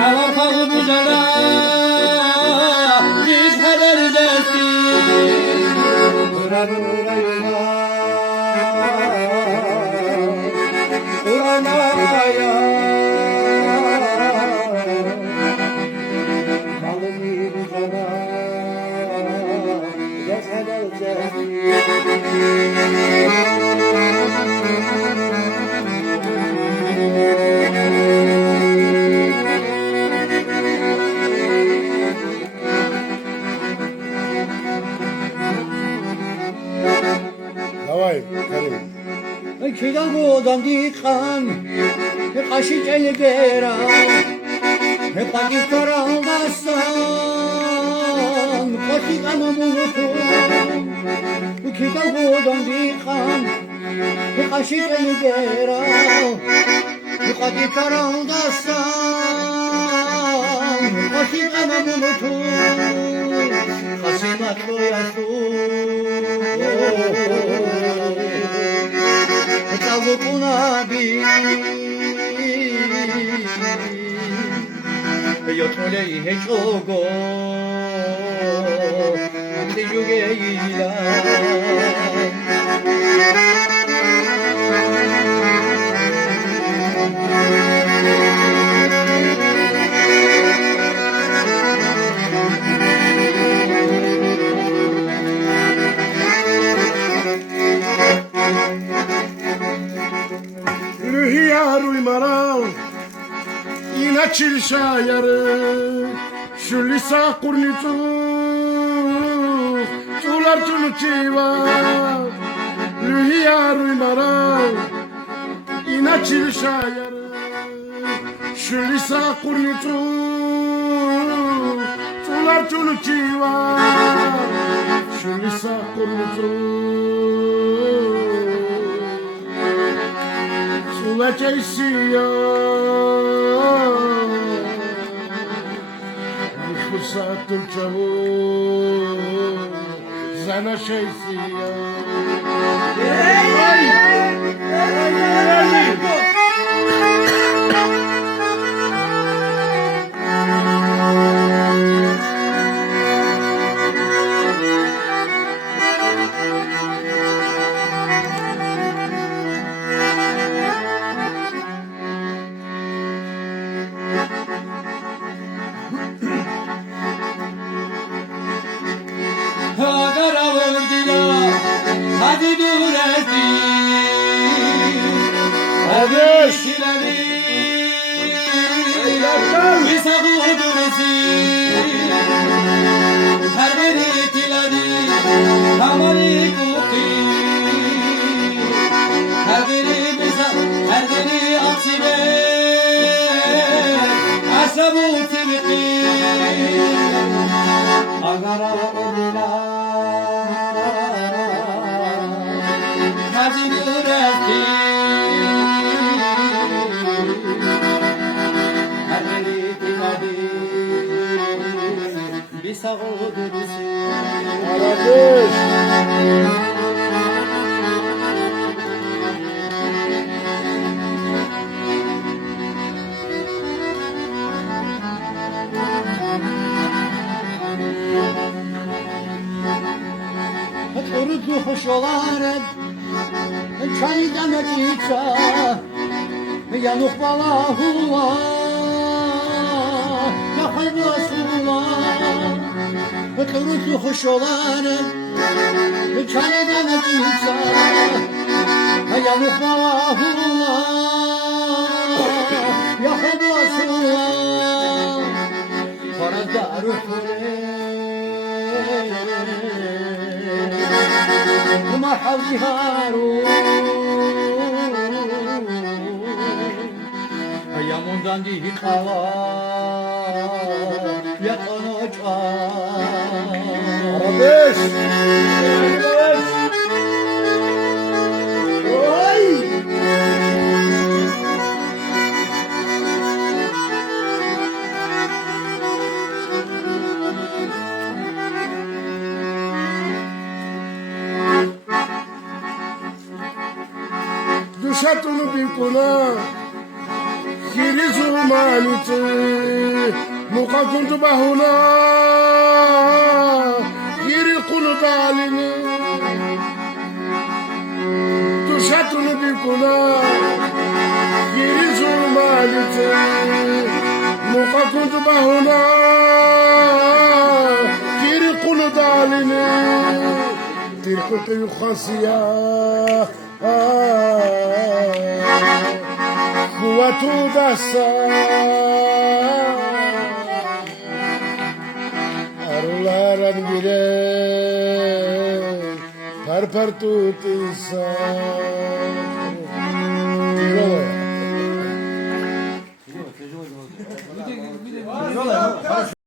على طلب جناح يشهد الجسيم قرآن آية قلبي بجناح يشهد Давай, Карим. Kidagodan dikan kaşı celbera Paki karaldasan Patikanı buldum Kidagodan dikan kaşı celbera Paki karaldasan Patikanı buldum Kasimat boyasun Tavukuna bir Yotoley hechogo De yugeila Rühiyaruy maral İnaçil şayarı Şulisa kurnitu Tular tuluçiva Rühiyaruy maral İnaçil şayarı Şulisa kurnitu Tular tuluçiva Şulisa kurnitu Sula çeysiya Fırsatın çabuk Zana şeysiya Hadi dur eti Kardeş Bisa kuduresi Her biri tiladi Hamari kuki Her biri bisa Her biri aksibe Asabu tibiki Agara odila Hadi dur eti Her biri tiladi Bisa kuduresi Kardeş Urdu hoş olarım Çaydan ötüça Yanık bala hula Yakay basula Urdu hoş olarım Çaydan ötüça Yanık bala hula Yakay basula Paradar ukure مرحب جهارو Ayamundan dikala Yakanoca Kardeş Oy Düşat onu bir kula Giri zumanite Muka kuntu bahuna Giri kulu dalini Tushatunu bikuna Giri zumanite Muka kuntu bahuna Giri kulu dalini Tirkutu yukhasiya Kuatu dasa Arularan gire Par tu tisa Tiro